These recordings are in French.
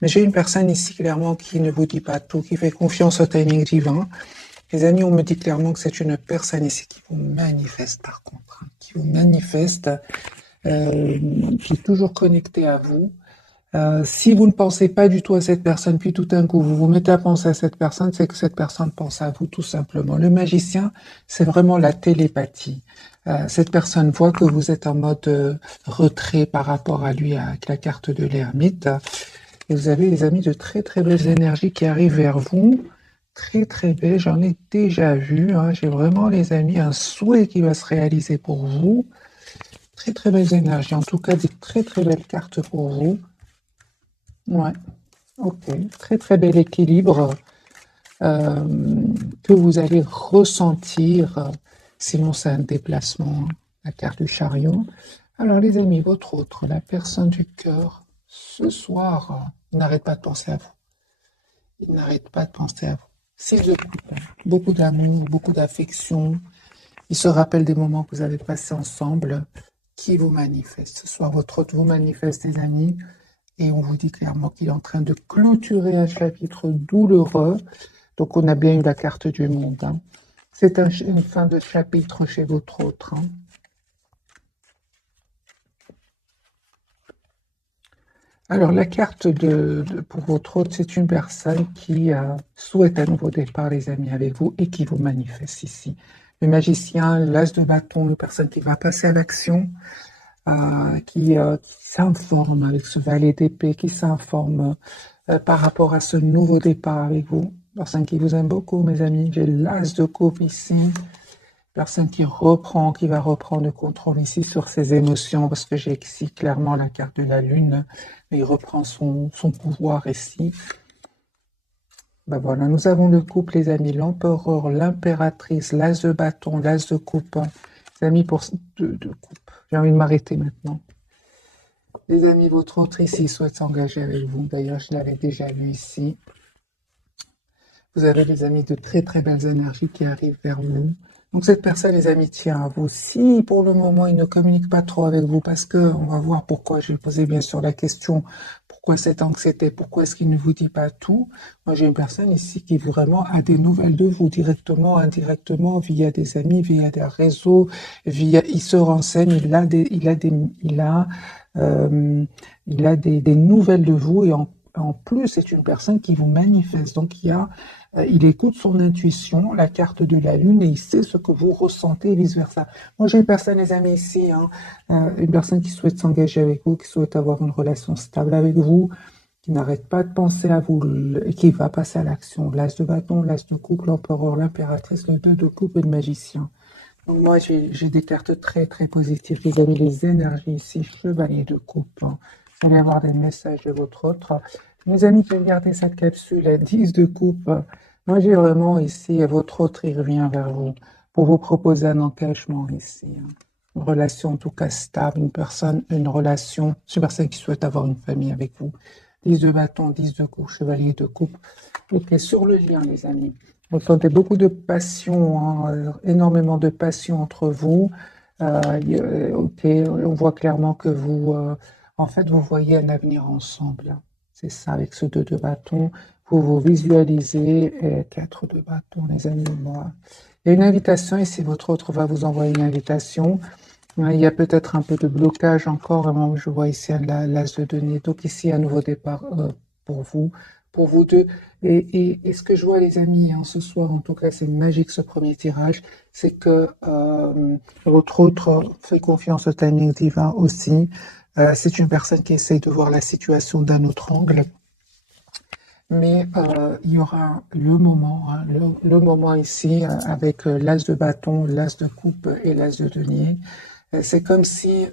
Mais j'ai une personne ici clairement qui ne vous dit pas tout, qui fait confiance au timing divin. Les amis, on me dit clairement que c'est une personne ici qui vous manifeste par contre, hein, qui vous manifeste, qui est toujours connectée à vous. Si vous ne pensez pas du tout à cette personne, puis tout d'un coup vous vous mettez à penser à cette personne, c'est que cette personne pense à vous tout simplement. Le magicien, c'est vraiment la télépathie. Cette personne voit que vous êtes en mode retrait par rapport à lui avec la carte de l'ermite. Et vous avez, les amis, de très très belles énergies qui arrivent vers vous. Très très belles, j'en ai déjà vu. Hein. J'ai vraiment, les amis, un souhait qui va se réaliser pour vous. Très très belles énergies, en tout cas des très très belles cartes pour vous. Ouais, ok. Très très bel équilibre que vous allez ressentir. Sinon, c'est un déplacement, hein, la carte du chariot. Alors, les amis, votre autre, la personne du cœur, ce soir, il n'arrête pas de penser à vous. Il n'arrête pas de penser à vous. Six de coupe, hein. Beaucoup d'amour, beaucoup d'affection. Il se rappelle des moments que vous avez passés ensemble qui vous manifestent. Ce soir, votre autre vous manifeste, les amis. Et on vous dit clairement qu'il est en train de clôturer un chapitre douloureux. Donc, on a bien eu la carte du monde. Hein. C'est une fin de chapitre chez votre autre. Hein. Alors, la carte pour votre autre, c'est une personne qui souhaite un nouveau départ, les amis, avec vous et qui vous manifeste ici. Le magicien, l'as de bâton, une personne qui va passer à l'action, qui s'informe avec ce valet d'épée, qui s'informe par rapport à ce nouveau départ avec vous. Personne qui vous aime beaucoup, mes amis. J'ai l'as de coupe ici. Personne qui reprend, qui va reprendre le contrôle ici sur ses émotions, parce que j'ai ici clairement la carte de la lune, mais il reprend son pouvoir ici. Ben voilà, nous avons le couple, les amis, l'empereur, l'impératrice, l'as de bâton, l'as de coupe. Les amis, pour de coupe. J'ai envie de m'arrêter maintenant. Les amis, votre autre ici souhaite s'engager avec vous. D'ailleurs, je l'avais déjà vu ici. Vous avez, les amis, de très très belles énergies qui arrivent vers vous. Donc cette personne, les amis, tient à vous. Si pour le moment, il ne communique pas trop avec vous, parce que on va voir pourquoi, je vais poser bien sûr la question, pourquoi cette anxiété, pourquoi est-ce qu'il ne vous dit pas tout. Moi, j'ai une personne ici qui vraiment a des nouvelles de vous, directement, indirectement, via des amis, via des réseaux, il se renseigne, il a des nouvelles de vous et en plus, c'est une personne qui vous manifeste. Donc, il écoute son intuition, la carte de la lune, et il sait ce que vous ressentez et vice-versa. Moi, j'ai une personne, les amis, ici, hein, une personne qui souhaite s'engager avec vous, qui souhaite avoir une relation stable avec vous, qui n'arrête pas de penser à vous et qui va passer à l'action. L'as de bâton, l'as de coupe, l'empereur, l'impératrice, le 2 de coupe et le magicien. Donc, moi, j'ai des cartes très, très positives. Vous avez les énergies ici, chevalier de coupe. Hein. Vous allez avoir des messages de votre autre. Mes amis, je vais garder cette capsule à 10 de coupe. Moi, j'ai vraiment ici, votre autre, il revient vers vous pour vous proposer un engagement ici. Hein. Une relation en tout cas stable, une relation, c'est une personne qui souhaite avoir une famille avec vous. 10 de bâton, 10 de coupe, chevalier de coupe. Ok, sur le lien, les amis. Vous sentez beaucoup de passion, hein, énormément de passion entre vous. Ok, on voit clairement que en fait, vous voyez un avenir ensemble. C'est ça, avec ce 2 de bâton. Vous vous visualisez, et 4 de bâton, les amis. Moi. Il y a une invitation, et si votre autre va vous envoyer une invitation, il y a peut-être un peu de blocage encore. Vraiment, je vois ici l'as de denier. Donc ici, un nouveau départ pour vous, pour vous deux. Et ce que je vois, les amis, hein, ce soir, en tout cas, c'est magique ce premier tirage, c'est que votre autre fait confiance au timing divin aussi. C'est une personne qui essaye de voir la situation d'un autre angle. Mais il y aura le moment, hein, le moment ici avec l'as de bâton, l'as de coupe et l'as de denier. C'est comme si,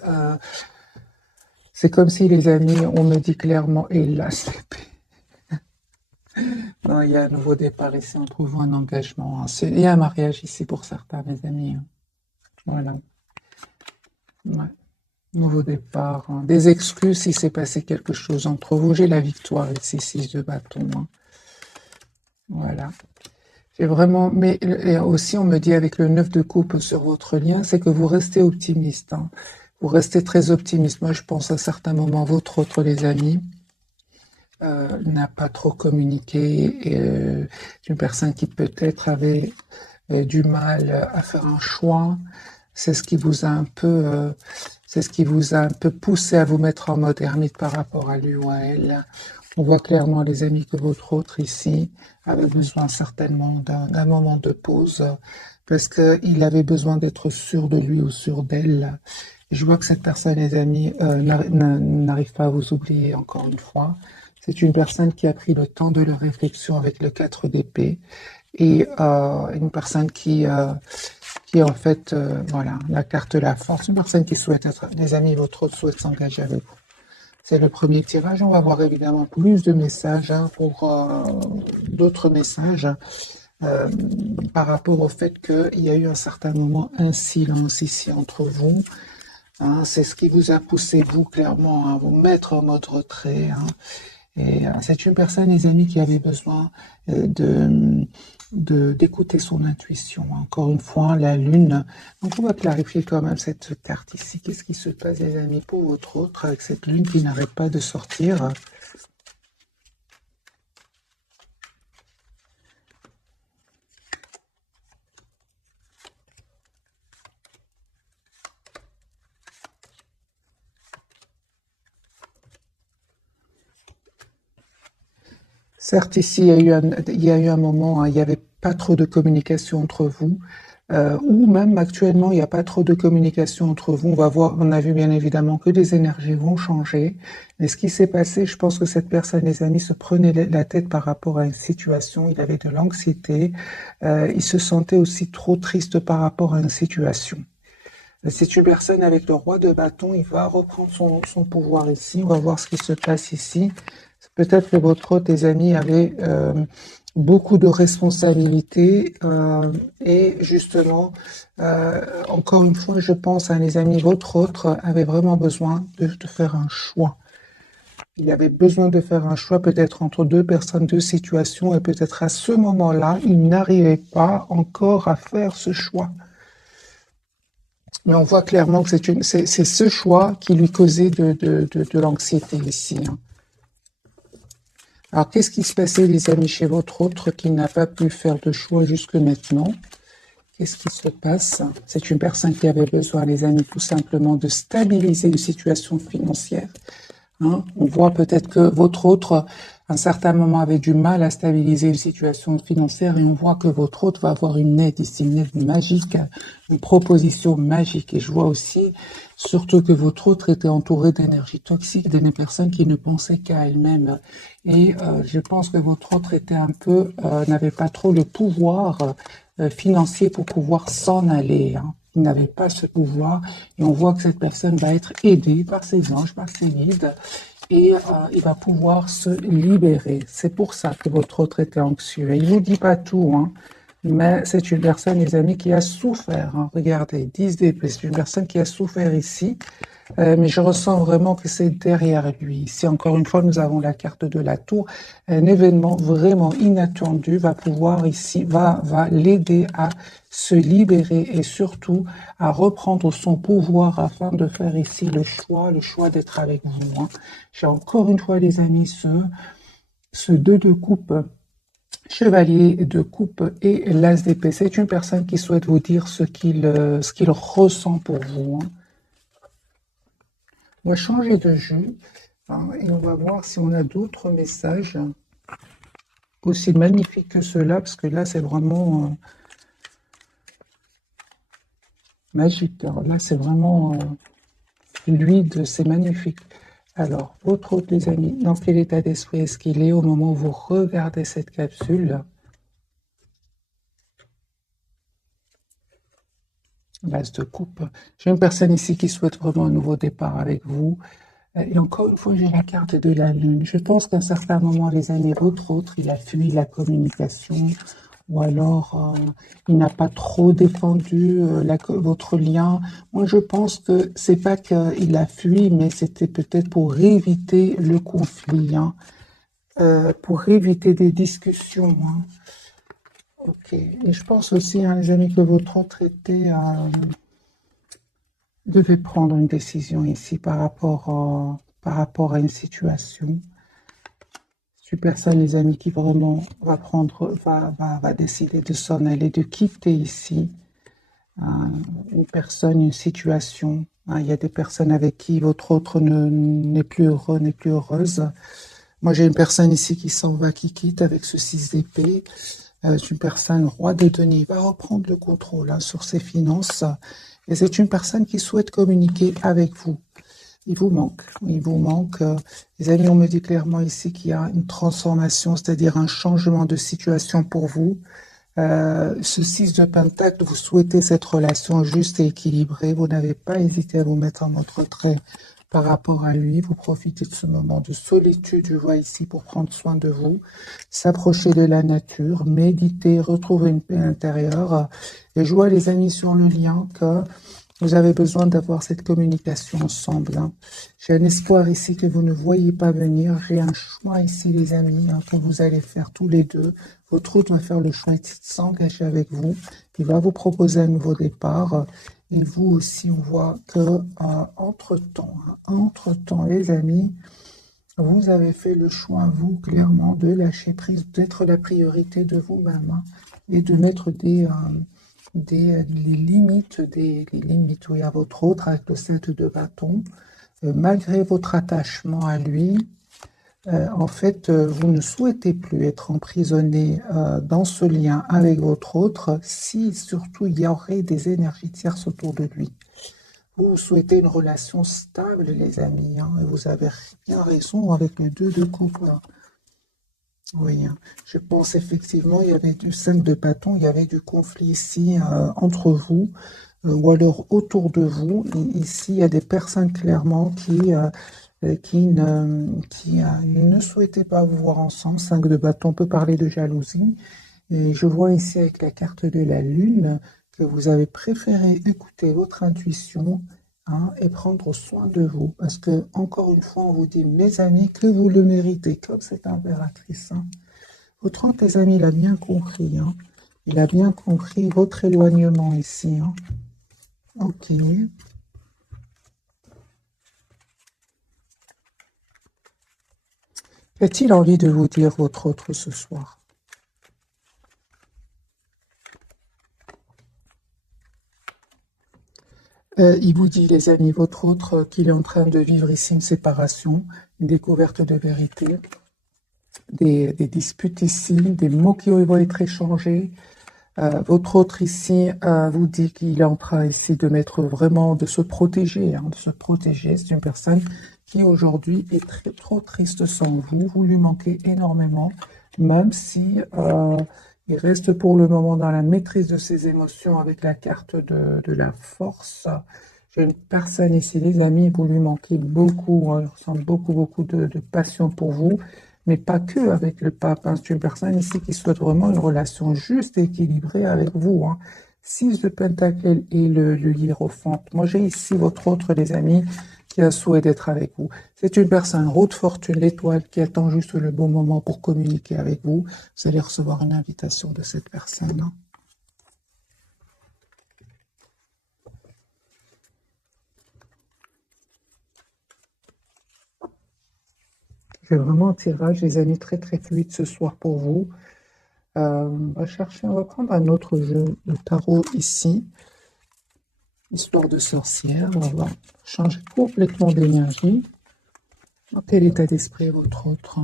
les amis, on me dit clairement, et là, non, il y a un nouveau départ ici, on trouve un engagement. Hein. Il y a un mariage ici pour certains, mes amis. Hein. Voilà. Ouais. Nouveau départ. Hein. Des excuses si s'est passé quelque chose entre vous. J'ai la victoire ici, 6 de bâton. Hein. Voilà. J'ai vraiment, mais et aussi on me dit avec le 9 de coupe sur votre lien, c'est que vous restez optimiste. Hein. Vous restez très optimiste. Moi, je pense à certains moments, votre autre, les amis. n'a pas trop communiqué, et, une personne qui peut-être avait du mal à faire un choix. C'est ce qui vous a un peu, c'est ce qui vous a un peu poussé à vous mettre en mode ermite par rapport à lui ou à elle. On voit clairement, les amis, que votre autre ici avait besoin certainement d'un moment de pause parce qu'il avait besoin d'être sûr de lui ou sûr d'elle. Je vois que cette personne, les amis, n'arrive pas à vous oublier encore une fois. C'est une personne qui a pris le temps de la réflexion avec le 4 d'épée et une personne qui en fait, voilà, la carte de la force, une personne qui souhaite être, les amis, votre autre souhaite s'engager avec vous. C'est le premier tirage. On va voir évidemment plus de messages pour d'autres messages euh, par rapport au fait qu'il y a eu un certain moment un silence ici entre vous. Hein, c'est ce qui vous a poussé, vous, clairement, à vous mettre en mode retrait. Hein. Et c'est une personne, les amis, qui avait besoin d'écouter son intuition. Encore une fois, la lune. Donc, on va clarifier quand même cette carte ici. Qu'est-ce qui se passe, les amis, pour votre autre, avec cette lune qui n'arrête pas de sortir? Certes, ici, il y a eu un moment, hein, il n'y avait pas trop de communication entre vous, ou même actuellement, il n'y a pas trop de communication entre vous. On va voir, on a vu bien évidemment que les énergies vont changer. Mais ce qui s'est passé, je pense que cette personne, les amis, se prenait la tête par rapport à une situation. Il avait de l'anxiété. Il se sentait aussi trop triste par rapport à une situation. C'est une personne avec le roi de bâton, il va reprendre son pouvoir ici. On va voir ce qui se passe ici. Peut-être que votre autre, tes amis, avaient beaucoup de responsabilités et justement, encore une fois, je pense à les amis, votre autre avait vraiment besoin de faire un choix. Il avait besoin de faire un choix peut-être entre deux personnes, deux situations, et peut-être à ce moment-là, il n'arrivait pas encore à faire ce choix. Mais on voit clairement que c'est ce choix qui lui causait de l'anxiété ici. Hein. Alors, qu'est-ce qui se passait, les amis, chez votre autre qui n'a pas pu faire de choix jusque maintenant? Qu'est-ce qui se passe? C'est une personne qui avait besoin, les amis, tout simplement de stabiliser une situation financière. Hein? On voit peut-être que votre autre, à un certain moment, avait du mal à stabiliser une situation financière et on voit que votre autre va avoir une aide ici, une aide magique, une proposition magique. Et je vois aussi, surtout que votre autre était entouré d'énergie toxique, des personnes qui ne pensaient qu'à elles-mêmes. Et je pense que votre autre était un peu, n'avait pas trop le pouvoir financier pour pouvoir s'en aller. Hein. Il n'avait pas ce pouvoir et on voit que cette personne va être aidée par ses anges, par ses guides et il va pouvoir se libérer. C'est pour ça que votre autre était anxieux. Et il ne vous dit pas tout, hein, mais c'est une personne, les amis, qui a souffert. Hein. Regardez, 10 d'épée, c'est une personne qui a souffert ici. Mais je ressens vraiment que c'est derrière lui. Ici, encore une fois, nous avons la carte de la tour. Un événement vraiment inattendu va pouvoir ici, va l'aider à se libérer et surtout à reprendre son pouvoir afin de faire ici le choix d'être avec vous. Hein. J'ai encore une fois, les amis, ce 2 de coupe, chevalier de coupe et l'as d'épée. C'est une personne qui souhaite vous dire ce qu'il ressent pour vous. Hein. On va changer de jeu hein, et on va voir si on a d'autres messages aussi magnifiques que ceux-là, parce que là, c'est vraiment magique. Alors là, c'est vraiment fluide, c'est magnifique. Alors, votre autre, les amis, dans quel état d'esprit est-ce qu'il est au moment où vous regardez cette capsule? L'as de coupe. J'ai une personne ici qui souhaite vraiment un nouveau départ avec vous. Et encore une fois, j'ai la carte de la lune. Je pense qu'à un certain moment, les amis, votre autre, il a fui la communication ou alors il n'a pas trop défendu votre lien. Moi, je pense que c'est pas qu'il a fui, mais c'était peut-être pour éviter le conflit, hein, pour éviter des discussions. Hein. Ok. Et je pense aussi, hein, les amis, que votre autre devait prendre une décision ici par rapport à une situation. une personne, les amis, qui vraiment va décider de s'en aller, de quitter ici une personne, une situation. Il y a des personnes avec qui votre autre n'est plus heureux, n'est plus heureuse. Moi, j'ai une personne ici qui s'en va, qui quitte avec ce 6 d'épée. C'est une personne roi des deniers. Il va reprendre le contrôle sur ses finances. Et c'est une personne qui souhaite communiquer avec vous. Il vous manque. Il vous manque. Les amis, on me dit clairement ici qu'il y a une transformation, c'est-à-dire un changement de situation pour vous. Ce 6 de Pentacle, vous souhaitez cette relation juste et équilibrée. Vous n'avez pas hésité à vous mettre en mode retrait par rapport à lui. Vous profitez de ce moment de solitude, je vois ici, pour prendre soin de vous, s'approcher de la nature, méditer, retrouver une paix intérieure. Et je vois, les amis, sur le lien que vous avez besoin d'avoir cette communication ensemble. J'ai un espoir ici que vous ne voyez pas venir. J'ai un choix ici, les amis, que vous allez faire tous les deux. Votre autre va faire le choix de s'engager avec vous. Il va vous proposer un nouveau départ. Et vous aussi, on voit que entre-temps, les amis, vous avez fait le choix, vous, clairement, de lâcher prise, d'être la priorité de vous-même et de mettre les limites oui, à votre autre avec le 7 de bâton. Malgré votre attachement à lui, en fait, vous ne souhaitez plus être emprisonné dans ce lien avec votre autre si surtout il y aurait des énergies tierces autour de lui. Vous souhaitez une relation stable, les amis, et vous avez bien raison avec le 2 de coupe. Oui, je pense effectivement, il y avait du 5 de bâton, il y avait du conflit ici entre vous, ou alors autour de vous. Et ici, il y a des personnes clairement qui ne souhaitaient pas vous voir ensemble. 5 de bâton peut parler de jalousie. Et je vois ici avec la carte de la lune que vous avez préféré écouter votre intuition et prendre soin de vous. Parce que, encore une fois, on vous dit, mes amis, que vous le méritez, comme cette impératrice. Votre autre, les amis, il a bien compris. Il a bien compris votre éloignement ici. Ok. A-t-il envie de vous dire votre autre ce soir? Il vous dit, les amis, votre autre, qu'il est en train de vivre ici une séparation, une découverte de vérité, des disputes ici, des mots qui vont être échangés. Votre autre ici vous dit qu'il est en train ici de mettre vraiment, de se protéger, de se protéger. C'est une personne qui aujourd'hui est trop triste sans vous. Vous lui manquez énormément, même si il reste pour le moment dans la maîtrise de ses émotions avec la carte de la force. J'ai une personne ici, les amis, vous lui manquez beaucoup. Il ressent beaucoup de passion pour vous, mais pas que avec le pape. C'est une personne ici qui souhaite vraiment une relation juste et équilibrée avec vous. 6 de Pentacle et le hiérophante. Moi, j'ai ici votre autre, les amis, qui a souhait d'être avec vous. C'est une personne route fortune, l'étoile, qui attend juste le bon moment pour communiquer avec vous. Vous allez recevoir une invitation de cette personne. J'ai vraiment un tirage, les amis, très fluide ce soir pour vous. On va prendre un autre jeu de tarot ici. Histoire de sorcière, on va changer complètement d'énergie. Dans quel état d'esprit est votre autre?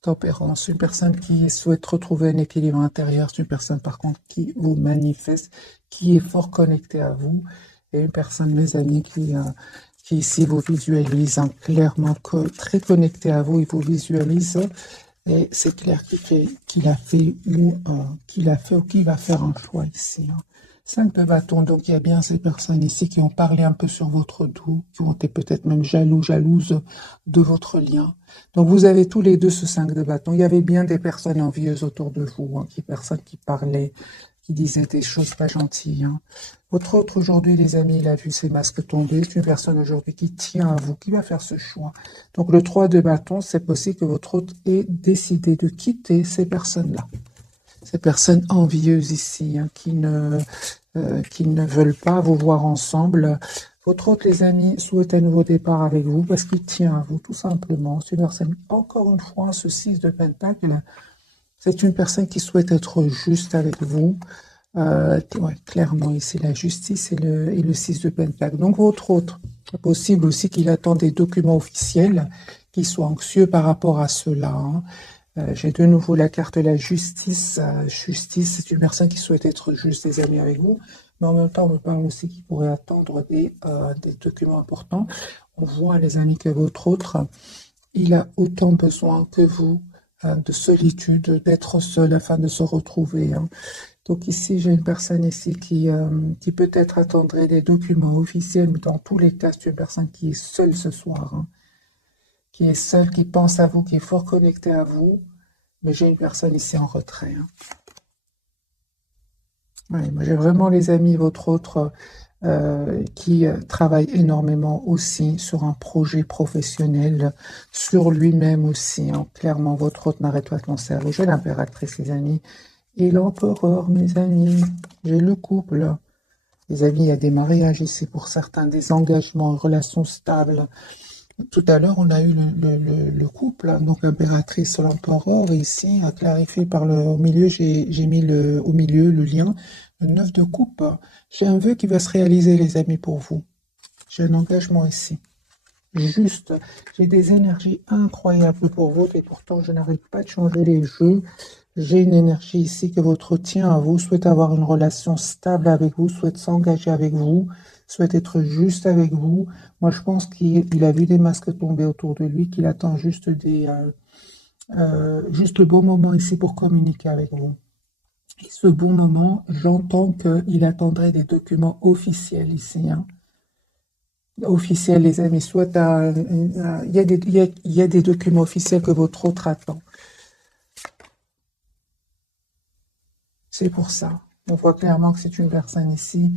Tempérance, une personne qui souhaite retrouver un équilibre intérieur, c'est une personne par contre qui vous manifeste, qui est fort connectée à vous, et une personne, mes amis, qui ici vous visualise clairement, très connectée à vous, il vous visualise, et c'est clair qu'il a fait ou qu'il va faire un choix ici. 5 de bâton, donc il y a bien ces personnes ici qui ont parlé un peu sur votre dos, qui ont été peut-être même jalouses de votre lien. Donc vous avez tous les deux ce 5 de bâton. Il y avait bien des personnes envieuses autour de vous, personnes qui parlaient, qui disaient des choses pas gentilles. Votre autre aujourd'hui, les amis, il a vu ses masques tomber. C'est une personne aujourd'hui qui tient à vous, qui va faire ce choix. Donc le 3 de bâton, c'est possible que votre autre ait décidé de quitter ces personnes-là. Ces personnes envieuses ici, qui ne veulent pas vous voir ensemble. Votre autre, les amis, souhaite un nouveau départ avec vous parce qu'il tient à vous, tout simplement. C'est une personne, encore une fois, ce 6 de Pentacle, c'est une personne qui souhaite être juste avec vous. Ouais, clairement, ici, la justice et le 6 de Pentacle. Donc, votre autre, c'est possible aussi qu'il attend des documents officiels, qu'il soit anxieux par rapport à cela. Hein. J'ai de nouveau la carte de la justice. Justice, c'est une personne qui souhaite être juste, les amis, avec vous. Mais en même temps, on me parle aussi qu'il pourrait attendre des documents importants. On voit, les amis, que votre autre, il a autant besoin que vous de solitude, d'être seul afin de se retrouver. Hein. Donc ici, j'ai une personne ici qui peut-être attendrait des documents officiels, mais dans tous les cas, c'est une personne qui est seule ce soir, hein, qui est seule, qui pense à vous, qui est fort connectée à vous, mais j'ai une personne ici en retrait. Hein. Ouais, moi j'ai vraiment les amis, votre autre, qui travaille énormément aussi sur un projet professionnel, sur lui-même aussi. Hein. Clairement, votre autre n'arrête pas de penser à vous. J'ai l'impératrice, les amis, et l'empereur, mes amis. J'ai le couple. Les amis, il y a des mariages ici pour certains, des engagements, une relation stable. Tout à l'heure, on a eu le couple, donc l'impératrice, l'empereur, ici, clarifié par au milieu, j'ai mis au milieu le lien, le 9 de coupe. J'ai un vœu qui va se réaliser, les amis, pour vous. J'ai un engagement ici. Juste, j'ai des énergies incroyables pour vous, et pourtant, je n'arrive pas de changer les jeux. J'ai une énergie ici que votre tient à vous, souhaite avoir une relation stable avec vous, souhaite s'engager avec vous, souhaite être juste avec vous. Moi, je pense qu'il a vu des masques tomber autour de lui, qu'il attend juste juste le bon moment ici pour communiquer avec vous. Et ce bon moment, j'entends qu'il attendrait des documents officiels ici. Hein. Officiels, les amis, soit il y a des documents officiels que votre autre attend. C'est pour ça. On voit clairement que c'est une personne ici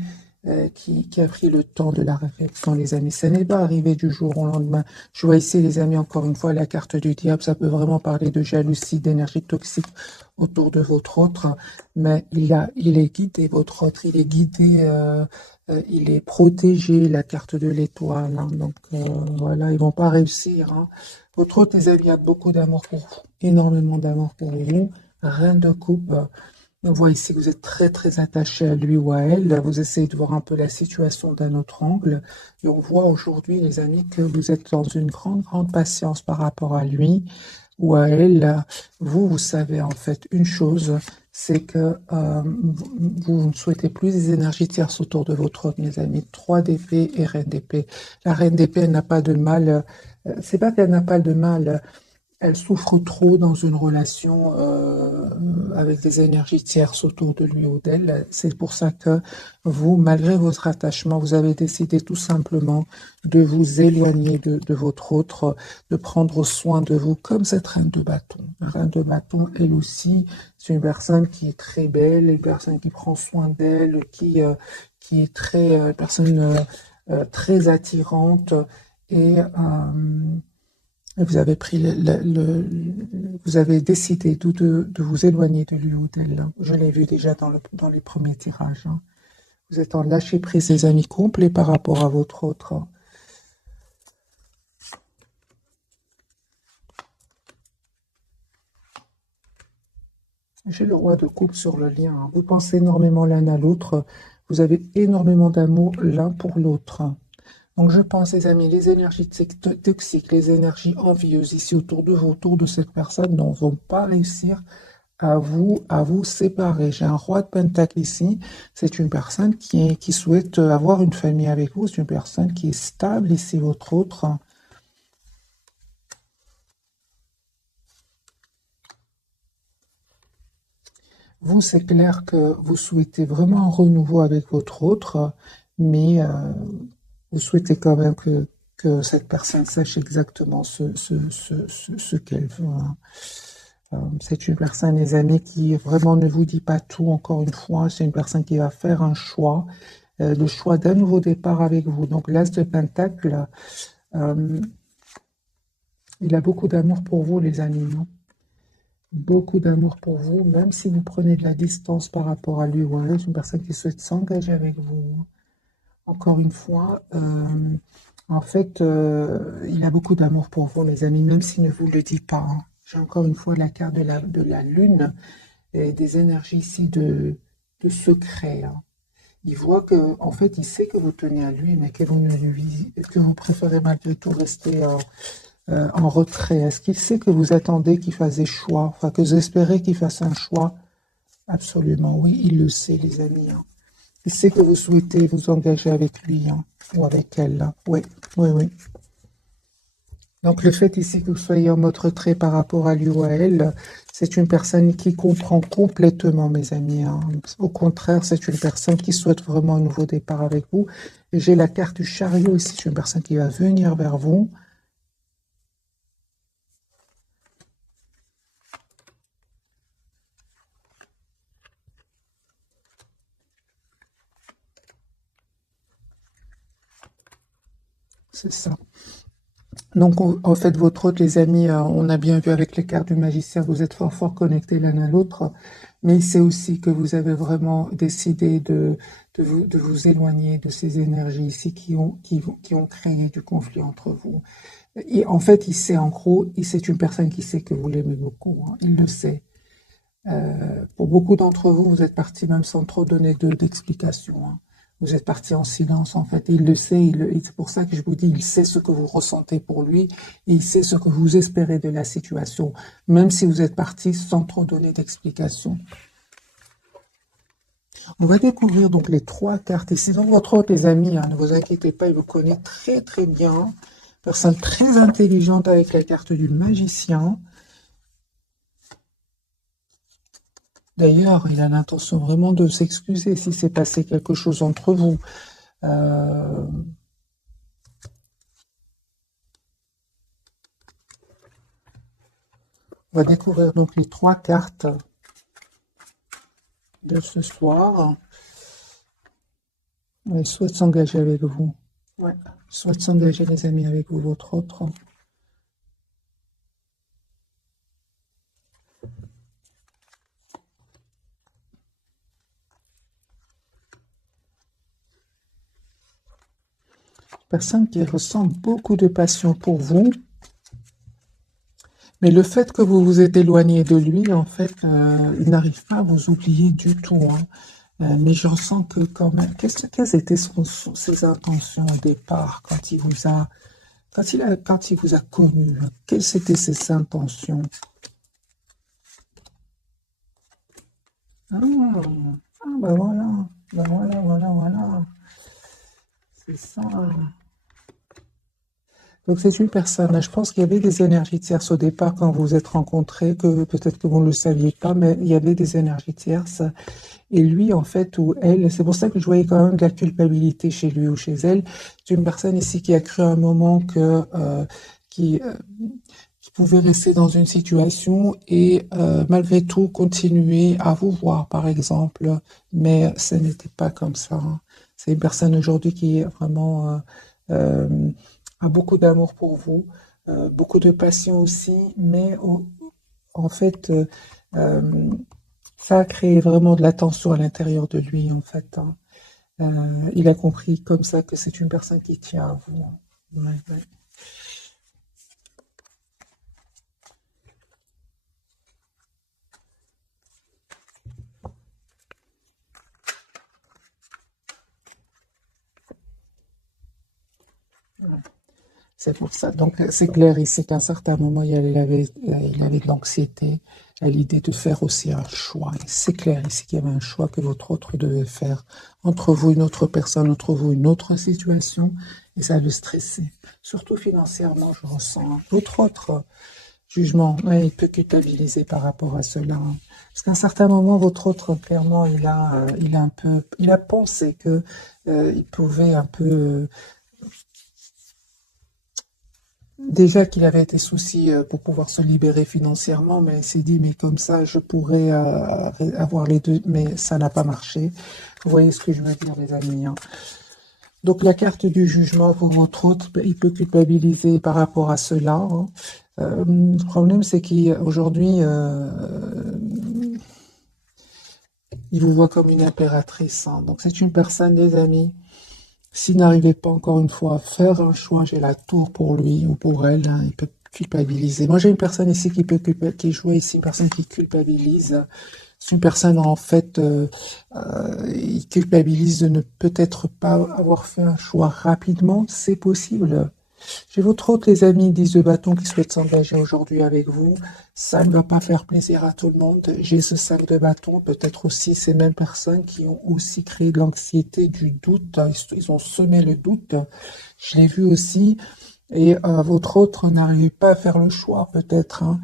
qui a pris le temps de la réflexion, les amis. Ça n'est pas arrivé du jour au lendemain. Je vois ici, les amis, encore une fois, la carte du diable. Ça peut vraiment parler de jalousie, d'énergie toxique autour de votre autre. Mais il est guidé, votre autre. Il est guidé, il est protégé, la carte de l'étoile. Hein. Donc, voilà, ils vont pas réussir. Hein. Votre autre, les amis, a beaucoup d'amour pour vous. Énormément d'amour pour vous. Reine de coupe. On voit ici que vous êtes très très attaché à lui ou à elle. Vous essayez de voir un peu la situation d'un autre angle. Et on voit aujourd'hui, les amis, que vous êtes dans une grande patience par rapport à lui ou à elle. Vous savez en fait une chose, c'est que vous ne souhaitez plus des énergies tierces autour de votre autre, mes amis. 3 d'épée et reine d'épée. La reine d'épée, elle n'a pas de mal. C'est pas qu'elle n'a pas de mal. Elle souffre trop dans une relation avec des énergies tierces autour de lui ou d'elle. C'est pour ça que vous, malgré votre attachement, vous avez décidé tout simplement de vous éloigner de votre autre, de prendre soin de vous comme cette reine de bâton. La reine de bâton, elle aussi, c'est une personne qui est très belle, une personne qui prend soin d'elle, qui est très, personne très attirante et vous avez pris vous avez décidé de vous éloigner de lui ou d'elle. Je l'ai vu déjà dans les premiers tirages. Hein. Vous êtes en lâcher prise, les amis, complet par rapport à votre autre. J'ai le roi de coupe sur le lien. Hein. Vous pensez énormément l'un à l'autre. Vous avez énormément d'amour l'un pour l'autre. Donc je pense, les amis, les énergies toxiques, les énergies envieuses ici autour de vous, autour de cette personne, ne vont pas réussir à vous séparer. J'ai un roi de pentacle ici. C'est une personne qui souhaite avoir une famille avec vous. C'est une personne qui est stable ici, votre autre. Vous, c'est clair que vous souhaitez vraiment un renouveau avec votre autre, mais vous souhaitez quand même que cette personne sache exactement ce qu'elle veut. Hein. C'est une personne, les amis, qui vraiment ne vous dit pas tout, encore une fois. C'est une personne qui va faire un choix, le choix d'un nouveau départ avec vous. Donc, l'As de Pentacle, euh, il a beaucoup d'amour pour vous, les amis. Hein. Beaucoup d'amour pour vous, même si vous prenez de la distance par rapport à lui ou à elle. C'est une personne qui souhaite s'engager avec vous. encore une fois, en fait, il a beaucoup d'amour pour vous, mes amis, même s'il ne vous le dit pas, hein. J'ai encore une fois la carte de la lune et des énergies ici de secret, hein. Il voit que, en fait, il sait que vous tenez à lui, mais que vous ne lui, que vous préférez malgré tout rester en retrait. Est-ce qu'il sait que vous attendez qu'il fasse des choix, enfin que vous espérez qu'il fasse un choix? Absolument, oui, il le sait, les amis, hein. Il sait que vous souhaitez vous engager avec lui, hein, ou avec elle, hein. Oui, oui, oui. Donc le fait ici que vous soyez en mode retrait par rapport à lui ou à elle, c'est une personne qui comprend complètement, mes amis, hein. Au contraire, c'est une personne qui souhaite vraiment un nouveau départ avec vous. Et j'ai la carte du chariot ici, c'est une personne qui va venir vers vous. C'est ça. Donc, en fait, votre hôte, les amis, on a bien vu avec les cartes du magicien, vous êtes fort, fort connectés l'un à l'autre, mais il sait aussi que vous avez vraiment décidé de vous éloigner de ces énergies ici qui ont créé du conflit entre vous. Et en fait, il sait en gros, et c'est une personne qui sait que vous l'aimez beaucoup, hein, il le sait. Pour beaucoup d'entre vous, vous êtes partis même sans trop donner d'explications, hein. Vous êtes partis en silence, en fait. Et il le sait, et c'est pour ça que je vous dis, il sait ce que vous ressentez pour lui, et il sait ce que vous espérez de la situation, même si vous êtes partis sans trop donner d'explications. On va découvrir donc les trois cartes ici. Dans votre hôte, les amis, hein, ne vous inquiétez pas, il vous connaît très très bien. Personne très intelligente avec la carte du magicien. D'ailleurs, il a l'intention vraiment de s'excuser si s'est passé quelque chose entre vous. On va découvrir donc les trois cartes de ce soir. Il souhaite s'engager avec vous. Ouais. Il souhaite s'engager, les amis, avec vous, votre autre. Personne qui ressent beaucoup de passion pour vous. Mais le fait que vous vous êtes éloigné de lui, en fait, il n'arrive pas à vous oublier du tout, hein. Mais je ressens que quand même, quelles étaient ses intentions au départ quand il vous a, quand il vous a connu, hein? Quelles étaient ses intentions? Ah, ben voilà, ben voilà, voilà, voilà. C'est ça. Donc c'est une personne, je pense qu'il y avait des énergies tierces au départ quand vous vous êtes rencontrés, que peut-être que vous ne le saviez pas, mais il y avait des énergies tierces. Et lui, en fait, ou elle, c'est pour ça que je voyais quand même de la culpabilité chez lui ou chez elle. C'est une personne ici qui a cru à un moment qui, euh, qui pouvait rester dans une situation et malgré tout continuer à vous voir, par exemple. Mais ce n'était pas comme ça, hein. C'est une personne aujourd'hui qui est vraiment a beaucoup d'amour pour vous, beaucoup de passion aussi, mais en fait, euh, ça a créé vraiment de la tension à l'intérieur de lui, en fait, hein. Il a compris comme ça que c'est une personne qui tient à vous, hein. Ouais, ouais. C'est pour ça. Donc, c'est clair ici qu'à un certain moment, il avait de l'anxiété à l'idée de faire aussi un choix. Et c'est clair ici qu'il y avait un choix que votre autre devait faire entre vous, une autre personne, entre vous, une autre situation. Et ça le stressait. Surtout financièrement, je ressens, hein. Votre autre jugement, ouais, il peut culpabiliser par rapport à cela, hein. Parce qu'à un certain moment, votre autre, clairement, il a pensé que il pouvait un peu déjà qu'il avait des soucis pour pouvoir se libérer financièrement, mais il s'est dit, mais comme ça, je pourrais avoir les deux, mais ça n'a pas marché. Vous voyez ce que je veux dire, les amis, hein. Donc la carte du jugement pour votre autre, ben, il peut culpabiliser par rapport à cela, hein. Le problème, c'est qu'aujourd'hui, il vous voit comme une impératrice, hein. Donc c'est une personne, les amis, S'il n'arrivait pas encore une fois à faire un choix, j'ai la tour pour lui ou pour elle, hein, il peut culpabiliser. Moi, j'ai une personne ici qui joue ici, une personne qui culpabilise. C'est une personne, en fait, il culpabilise de ne peut-être pas avoir fait un choix rapidement. C'est possible. J'ai votre hôte, les amis, 10 de bâton qui souhaitent s'engager aujourd'hui avec vous. Ça ne va pas faire plaisir à tout le monde. J'ai ce 5 de bâton, peut-être aussi ces mêmes personnes qui ont aussi créé de l'anxiété, du doute. Ils ont semé le doute. Je l'ai vu aussi. Et votre autre n'arrive pas à faire le choix, peut-être, hein.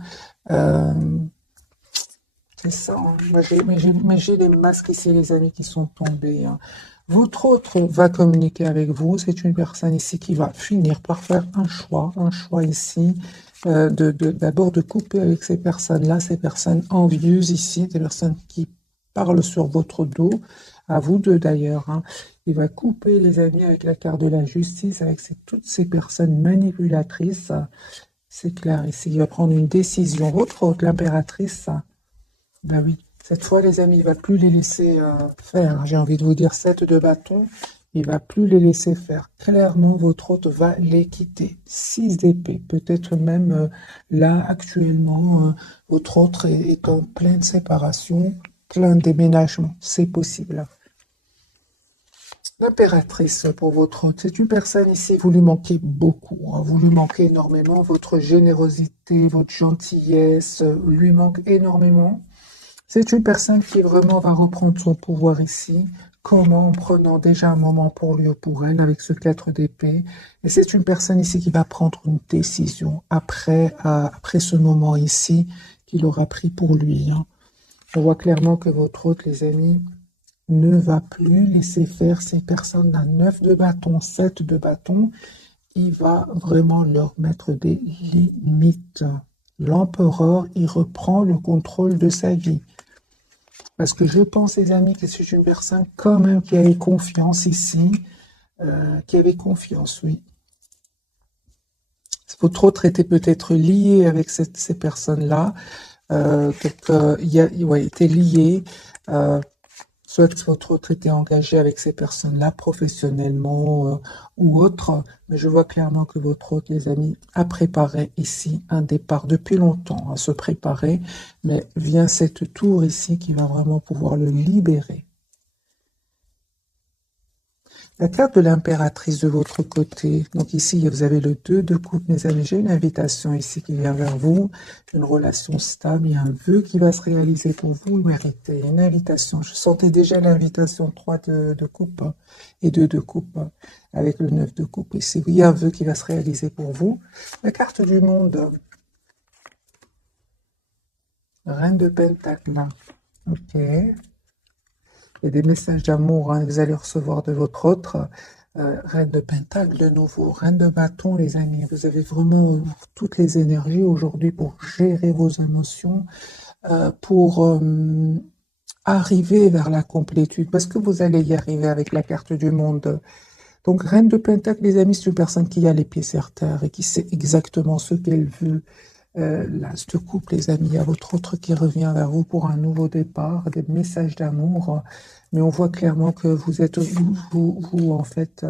Euh, c'est ça, hein. Moi, j'ai les masques ici, les amis, qui sont tombés, hein. Votre autre va communiquer avec vous. C'est une personne ici qui va finir par faire un choix ici, d'abord de couper avec ces personnes-là, ces personnes envieuses ici, des personnes qui parlent sur votre dos, à vous deux d'ailleurs, hein. Il va couper, les amis, avec la carte de la justice, avec toutes ces personnes manipulatrices. C'est clair, ici, il va prendre une décision. Votre autre, l'impératrice, ben oui, cette fois, les amis, il va plus les laisser faire. J'ai envie de vous dire 7 de bâton. Il va plus les laisser faire. Clairement, votre hôte va les quitter. 6 d'épée. Peut-être même là, actuellement, votre hôte est en pleine séparation, plein déménagement. C'est possible. L'impératrice pour votre hôte, c'est une personne ici, vous lui manquez beaucoup, hein. Vous lui manquez énormément. Votre générosité, votre gentillesse lui manque énormément. C'est une personne qui vraiment va reprendre son pouvoir ici. Comment? En prenant déjà un moment pour lui ou pour elle avec ce 4 d'épée. Et c'est une personne ici qui va prendre une décision après ce moment ici qu'il aura pris pour lui, hein. On voit clairement que votre hôte, les amis, ne va plus laisser faire ces personnes à 9 de bâton, 7 de bâton. Il va vraiment leur mettre des limites. L'empereur, il reprend le contrôle de sa vie. Parce que je pense, les amis, que c'est une personne quand même qui avait confiance ici, qui avait confiance, oui. Votre autre était peut-être lié avec ces personnes-là, ouais, était lié, euh, soit que votre autre était engagé avec ces personnes-là professionnellement ou autre, mais je vois clairement que votre autre, les amis, a préparé ici un départ depuis longtemps, à se préparer, mais vient cette tour ici qui va vraiment pouvoir le libérer. La carte de l'impératrice de votre côté. Donc ici, vous avez le 2 de coupe, mes amis. J'ai une invitation ici qui vient vers vous. Une relation stable. Il y a un vœu qui va se réaliser pour vous. Le méritez. Une invitation. Je sentais déjà l'invitation 3 de coupe et 2 de coupe avec le 9 de coupe ici. Il y a un vœu qui va se réaliser pour vous. La carte du monde. Reine de Pentacle. Ok. Et des messages d'amour, hein, que vous allez recevoir de votre autre. Reine de Pentacle de nouveau, Reine de Bâton, les amis. Vous avez vraiment toutes les énergies aujourd'hui pour gérer vos émotions, pour arriver vers la complétude, parce que vous allez y arriver avec la carte du monde. Donc, Reine de Pentacle, les amis, c'est une personne qui a les pieds sur terre et qui sait exactement ce qu'elle veut. L'As de coupe, les amis, il y a votre autre qui revient vers vous pour un nouveau départ, des messages d'amour, mais on voit clairement que vous êtes, vous en fait,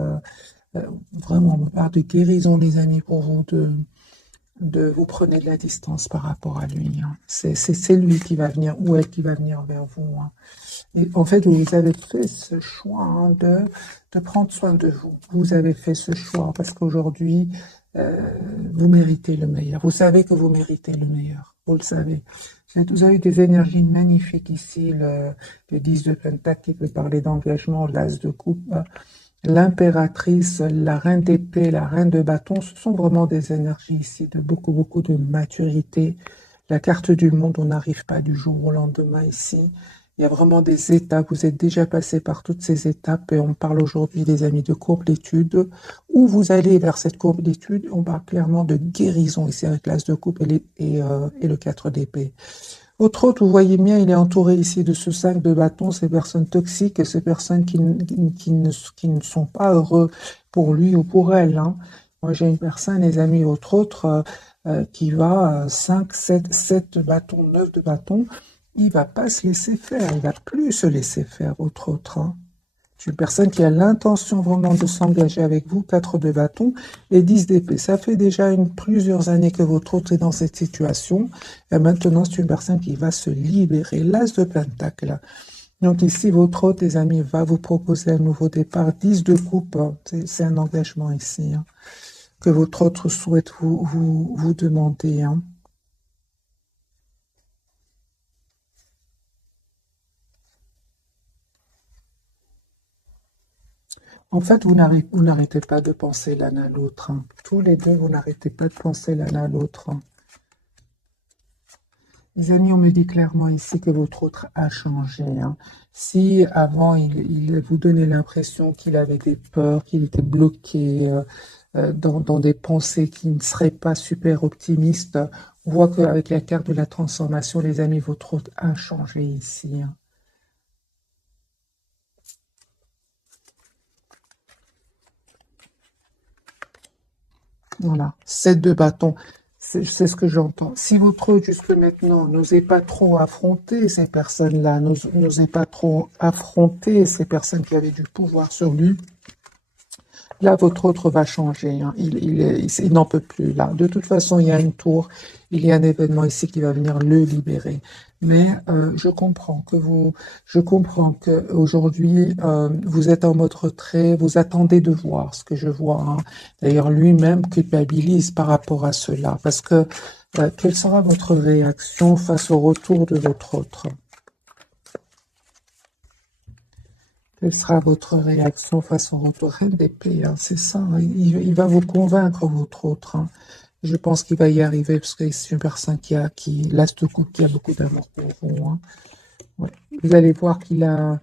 vraiment, on parle de guérison, les amis, pour vous, vous prenez de la distance par rapport à lui, hein. C'est lui qui va venir, ou elle qui va venir vers vous, hein. Et en fait, vous avez fait ce choix, hein, de prendre soin de vous. Vous avez fait ce choix parce qu'aujourd'hui, vous méritez le meilleur. Vous savez que vous méritez le meilleur. Vous le savez. Vous avez des énergies magnifiques ici. Le 10 de Pentacle qui peut parler d'engagement, l'As de coupe, l'impératrice, la reine d'épée, la reine de bâton. Ce sont vraiment des énergies ici de beaucoup, beaucoup de maturité. La carte du monde, on n'arrive pas du jour au lendemain ici. Il y a vraiment des étapes. Vous êtes déjà passé par toutes ces étapes et on parle aujourd'hui, les amis, de complétude. Où vous allez vers cette complétude, on parle clairement de guérison ici avec l'As de coupe et le 4 d'épée. Votre autre, vous voyez bien, il est entouré ici de ce 5 de bâton, ces personnes toxiques et ces personnes qui ne sont pas heureux pour lui ou pour elle, hein. Moi, j'ai une personne, les amis, votre autre, qui va 5, 7 de bâton, 9 de bâton. Il va pas se laisser faire, il va plus se laisser faire, votre autre, hein. C'est une personne qui a l'intention vraiment de s'engager avec vous, 4 de bâton et 10 d'épée. Ça fait déjà plusieurs années que votre autre est dans cette situation. Et maintenant, c'est une personne qui va se libérer. L'as de pentacle. Donc ici, votre autre, les amis, va vous proposer un nouveau départ. 10 de coupe, c'est un engagement ici, hein, que votre autre souhaite vous demander. Hein. En fait, vous n'arrêtez pas de penser l'un à l'autre. Hein. Tous les deux, vous n'arrêtez pas de penser l'un à l'autre. Hein. Les amis, on me dit clairement ici que votre autre a changé. Hein. Si avant, il vous donnait l'impression qu'il avait des peurs, qu'il était bloqué dans des pensées qui ne seraient pas super optimistes, on voit qu'avec la carte de la transformation, les amis, votre autre a changé ici. Hein. Voilà, 7 de bâton. C'est ce que j'entends. Si votre jusque maintenant n'osez pas trop affronter ces personnes-là, n'osez pas trop affronter ces personnes qui avaient du pouvoir sur lui, là, votre autre va changer. Hein. Il n'en peut plus là. De toute façon, il y a une tour, il y a un événement ici qui va venir le libérer. Mais je comprends que aujourd'hui vous êtes en mode retrait, vous attendez de voir ce que je vois. Hein. D'ailleurs, lui-même culpabilise par rapport à cela, parce que quelle sera votre réaction face au retour de votre autre? Quelle sera votre réaction face au retour? Reine d'épée, hein, c'est ça. Hein. Il va vous convaincre, votre autre. Hein. Je pense qu'il va y arriver parce que c'est une personne l'as de coupe, qui a beaucoup d'amour pour vous. Hein. Ouais. Vous allez voir qu'il a,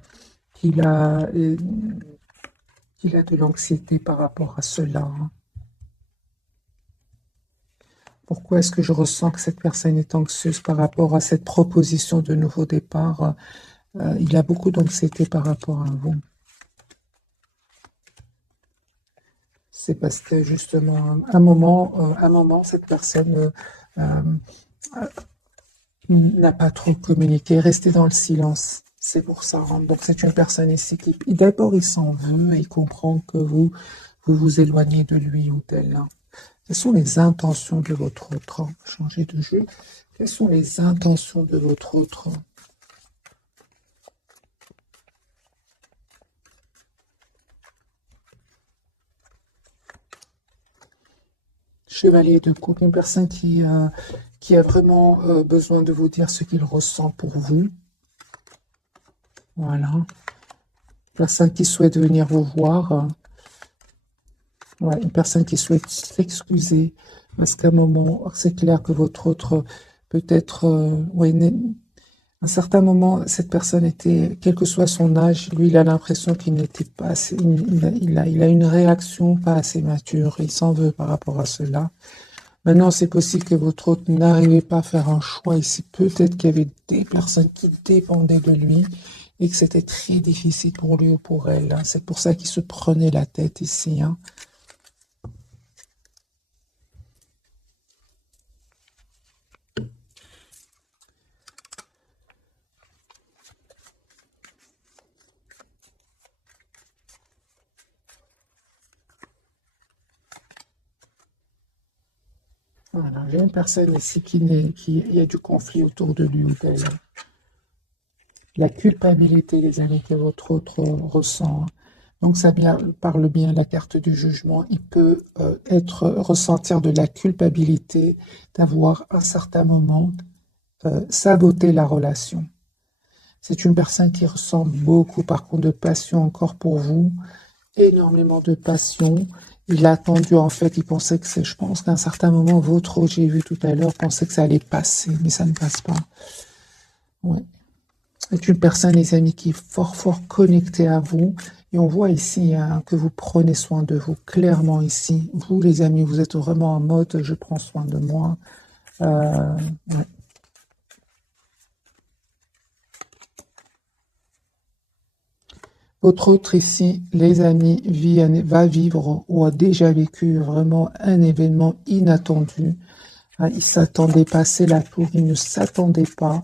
euh, qu'il a de l'anxiété par rapport à cela. Hein. Pourquoi est-ce que je ressens que cette personne est anxieuse par rapport à cette proposition de nouveau départ? Il a beaucoup d'anxiété par rapport à vous. C'est parce que justement, un moment, cette personne n'a pas trop communiqué, resté dans le silence. C'est pour ça. Hein. Donc c'est une personne ici qui, d'abord, il s'en veut et il comprend que vous éloignez de lui ou d'elle. Hein. Quelles sont les intentions de votre autre? Hein. Changer de jeu. Quelles sont les intentions de votre autre? Chevalier de coupe, une personne qui a vraiment besoin de vous dire ce qu'il ressent pour vous. Voilà. Personne qui souhaite venir vous voir. Ouais, une personne qui souhaite s'excuser. Parce qu'à un moment, c'est clair que votre autre, peut-être, ouais, à un certain moment, cette personne était, quel que soit son âge, lui, il a l'impression qu'il n'était pas assez, il a une réaction pas assez mature. Il s'en veut par rapport à cela. Maintenant, c'est possible que votre autre n'arrivait pas à faire un choix ici. Peut-être qu'il y avait des personnes qui dépendaient de lui et que c'était très difficile pour lui ou pour elle. Hein. C'est pour ça qu'il se prenait la tête ici. Hein. Voilà, j'ai une personne ici il y a du conflit autour de lui ou d'elle. La culpabilité, les amis, que votre autre ressent. Hein. Donc ça parle bien la carte du jugement. Il peut ressentir de la culpabilité d'avoir à un certain moment saboté la relation. C'est une personne qui ressent beaucoup, par contre, de passion encore pour vous, énormément de passion. Il a attendu, en fait, il pensait que je pense qu'à un certain moment, votre, j'ai vu tout à l'heure, pensait que ça allait passer, mais ça ne passe pas. Ouais. C'est une personne, les amis, qui est fort, fort connectée à vous. Et on voit ici hein, que vous prenez soin de vous, clairement ici. Vous, les amis, vous êtes vraiment en mode, je prends soin de moi. Ouais. Votre autre ici, les amis, va vivre ou a déjà vécu vraiment un événement inattendu. Ah, il s'attendait pas, c'est la tour, il ne s'attendait pas.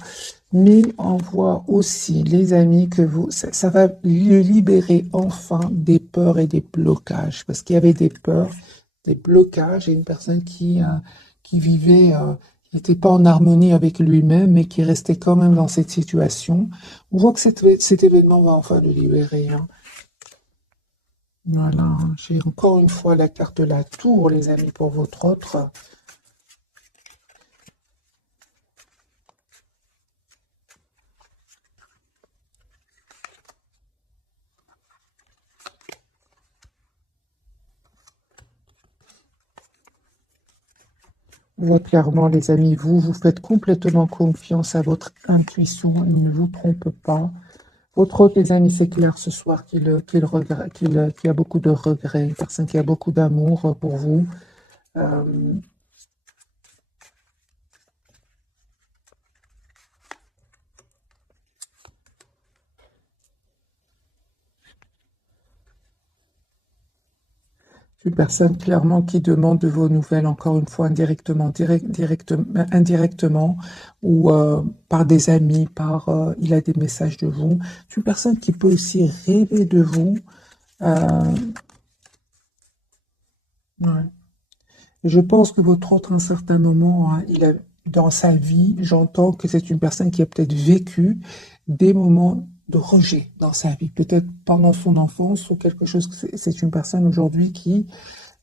Mais on voit aussi, les amis, que ça va le libérer enfin des peurs et des blocages. Parce qu'il y avait des peurs, des blocages, et une personne qui vivait, qui n'était pas en harmonie avec lui-même, mais qui restait quand même dans cette situation. On voit que cet événement va enfin le libérer, hein. Voilà, hein. J'ai encore une fois la carte de la tour, les amis, pour votre autre. On voit clairement, les amis, vous faites complètement confiance à votre intuition, il ne vous trompe pas. Votre autre, les amis, c'est clair ce soir qu'il a beaucoup de regrets, une personne qui a beaucoup d'amour pour vous. Euh, une personne clairement qui demande de vos nouvelles, encore une fois, indirectement, indirectement, ou par des amis, il a des messages de vous. C'est une personne qui peut aussi rêver de vous. Euh, ouais. Je pense que votre autre, à un certain moment, hein, dans sa vie, j'entends que c'est une personne qui a peut-être vécu des moments de rejet dans sa vie, peut-être pendant son enfance ou quelque chose. C'est une personne aujourd'hui qui,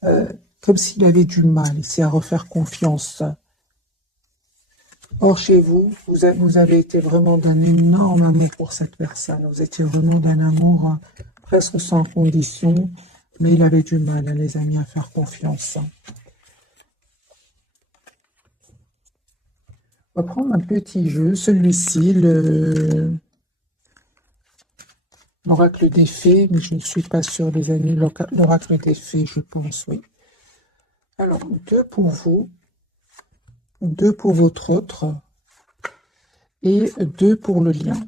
euh, comme s'il avait du mal ici à refaire confiance. Or, chez vous, vous avez été vraiment d'un énorme amour pour cette personne. Vous étiez vraiment d'un amour presque sans condition, mais il avait du mal, hein, les amis, à faire confiance. On va prendre un petit jeu, celui-ci, l'oracle des fées, mais je ne suis pas sûre, les amis, l'oracle des fées, je pense, oui. Alors, deux pour vous, deux pour votre autre, et deux pour le lien.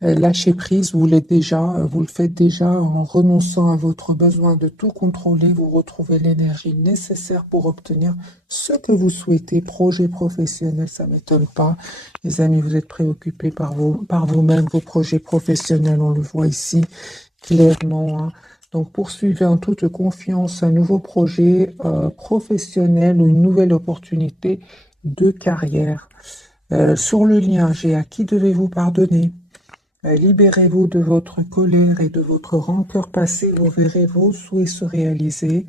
Lâcher prise, vous le faites déjà en renonçant à votre besoin de tout contrôler, vous retrouvez l'énergie nécessaire pour obtenir ce que vous souhaitez. Projet professionnel, ça ne m'étonne pas. Les amis, vous êtes préoccupés par vous-même, vos projets professionnels, on le voit ici clairement, hein. Donc, poursuivez en toute confiance un nouveau projet professionnel ou une nouvelle opportunité de carrière. Sur le lien, j'ai à qui devez-vous pardonner? Libérez-vous de votre colère et de votre rancœur passée, vous verrez vos souhaits se réaliser.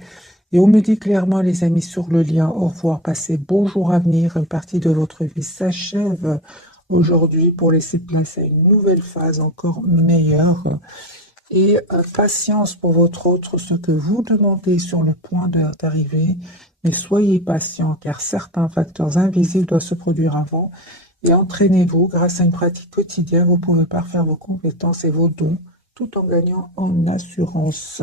Et on me dit clairement, les amis, sur le lien, au revoir, passez bonjour à venir, une partie de votre vie s'achève aujourd'hui pour laisser place à une nouvelle phase encore meilleure. Et patience pour votre autre, ce que vous demandez sur le point d'arriver, mais soyez patient car certains facteurs invisibles doivent se produire avant. Et entraînez-vous, grâce à une pratique quotidienne, vous pouvez parfaire vos compétences et vos dons tout en gagnant en assurance.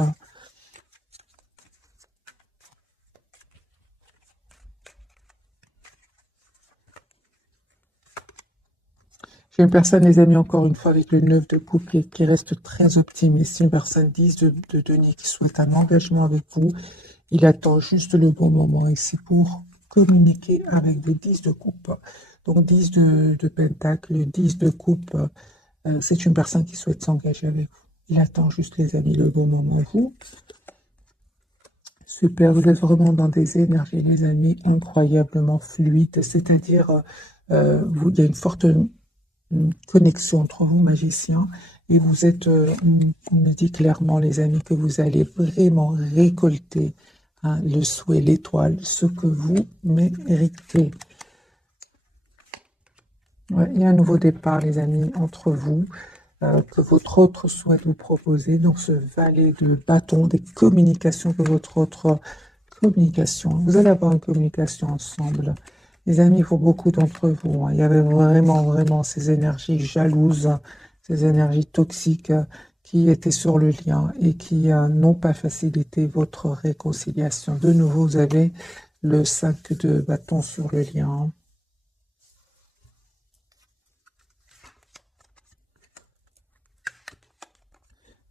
J'ai une personne, les amis, encore une fois, avec le 9 de coupe qui reste très optimiste. Une personne 10 de denier qui souhaite un engagement avec vous. Il attend juste le bon moment et c'est pour communiquer avec le 10 de coupe. Donc 10 de pentacle, 10 de coupe, c'est une personne qui souhaite s'engager avec vous. Il attend juste, les amis, le bon moment. Vous, super, vous êtes vraiment dans des énergies, les amis, incroyablement fluides. C'est-à-dire, il y a une forte connexion entre vous, magiciens, et vous êtes, on me dit clairement, les amis, que vous allez vraiment récolter, hein, le souhait, l'étoile, ce que vous méritez. Ouais, il y a un nouveau départ, les amis, entre vous, que votre autre souhaite vous proposer dans ce valet de bâton, des communications que votre autre communication. Vous allez avoir une communication ensemble. Les amis, pour beaucoup d'entre vous, hein, il y avait vraiment, vraiment ces énergies jalouses, ces énergies toxiques qui étaient sur le lien et qui n'ont pas facilité votre réconciliation. De nouveau, vous avez le 5 de bâton sur le lien.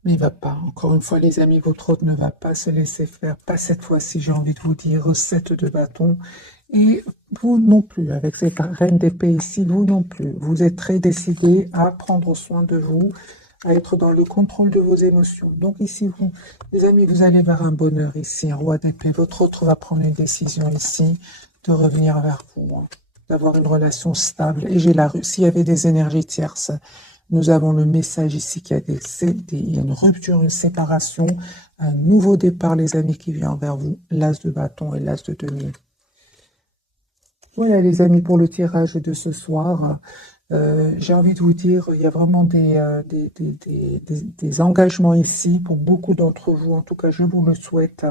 Mais il va pas. Encore une fois, les amis, votre hôte ne va pas se laisser faire. Pas cette fois-ci, j'ai envie de vous dire, recette de bâton. Et vous non plus, avec cette reine d'épée ici, vous non plus. Vous êtes très décidé à prendre soin de vous, à être dans le contrôle de vos émotions. Donc ici, vous, les amis, vous allez vers un bonheur ici, un roi d'épée. Votre autre va prendre une décision ici de revenir vers vous, hein, d'avoir une relation stable. Et j'ai la rue. S'il y avait des énergies tierces, nous avons le message ici qu'il y a il y a une rupture, une séparation, un nouveau départ, les amis, qui vient vers vous. L'as de bâton et l'as de denier. Voilà, les amis, pour le tirage de ce soir. J'ai envie de vous dire, il y a vraiment des engagements ici pour beaucoup d'entre vous. En tout cas, je vous le souhaite.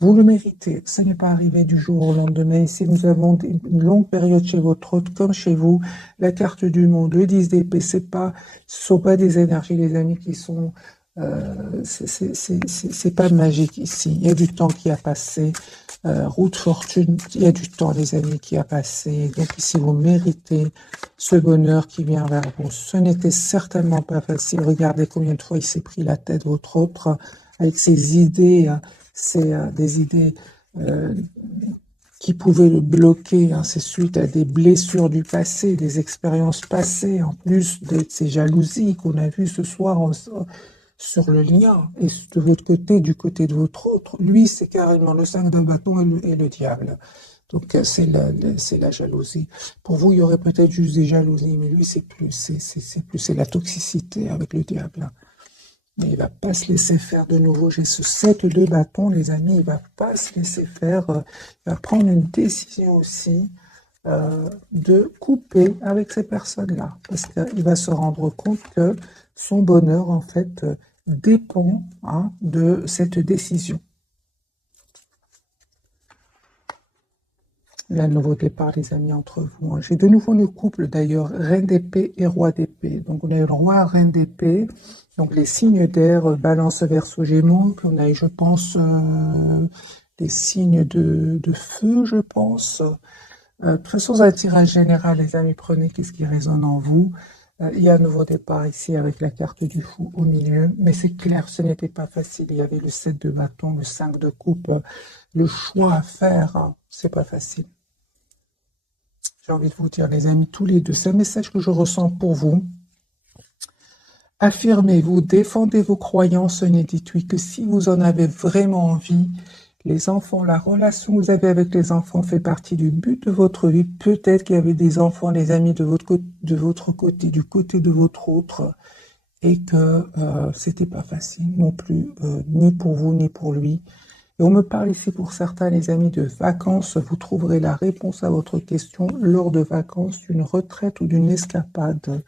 Vous le méritez. Ça n'est pas arrivé du jour au lendemain. Ici, nous avons une longue période chez votre hôte, comme chez vous. La carte du monde, le 10 d'épée, ce sont pas des énergies, les amis, qui sont... c'est pas magique ici. Il y a du temps qui a passé. Route fortune, il y a du temps, les amis, qui a passé. Donc ici, vous méritez ce bonheur qui vient vers vous. Ce n'était certainement pas facile. Regardez combien de fois il s'est pris la tête, votre autre, avec ses idées. C'est des idées qui pouvaient le bloquer. Hein, c'est suite à des blessures du passé, des expériences passées, en plus de ces jalousies qu'on a vues ce soir sur le lien. Et de votre côté, du côté de votre autre, lui, c'est carrément le 5 de bâton et le diable. Donc, c'est la jalousie. Pour vous, il y aurait peut-être juste des jalousies, mais lui, c'est la toxicité avec le diable. Mais il va pas se laisser faire de nouveau. J'ai ce 7 de bâton, les amis. Il va pas se laisser faire. Il va prendre une décision aussi de couper avec ces personnes-là. Parce qu'il va se rendre compte que son bonheur, en fait, dépend de cette décision. Il y a un nouveau départ, les amis, entre vous. J'ai de nouveau le couple, d'ailleurs, reine d'épée et roi d'épée. Donc, on a eu le roi, reine d'épée. Donc, les signes d'air, balance, verseau, gémeaux. Puis, on a eu, je pense, les signes de feu, je pense. De toute façon, un tirage général, les amis, prenez qu'est-ce qui résonne en vous. Il y a un nouveau départ ici avec la carte du fou au milieu. Mais c'est clair, ce n'était pas facile. Il y avait le 7 de bâton, le 5 de coupe. Le choix à faire, hein, c'est pas facile. J'ai envie de vous dire, les amis, tous les deux, c'est un message que je ressens pour vous. Affirmez-vous, défendez vos croyances, ne dites-oui que si vous en avez vraiment envie. Les enfants, la relation que vous avez avec les enfants fait partie du but de votre vie. Peut-être qu'il y avait des enfants, les amis, de votre côté, du côté de votre autre, et que c'était pas facile non plus, ni pour vous, ni pour lui. Et on me parle ici pour certains, les amis, de vacances. Vous trouverez la réponse à votre question lors de vacances, d'une retraite ou d'une escapade.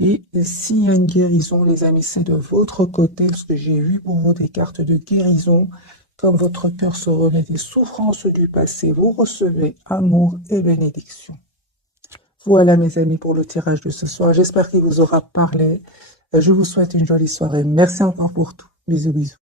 Et s'il y a une guérison, les amis, c'est de votre côté, parce que j'ai vu pour vous des cartes de guérison. Comme votre cœur se remet des souffrances du passé, vous recevez amour et bénédiction. Voilà, mes amis, pour le tirage de ce soir. J'espère qu'il vous aura parlé. Je vous souhaite une jolie soirée. Merci encore pour tout. Bisous, bisous.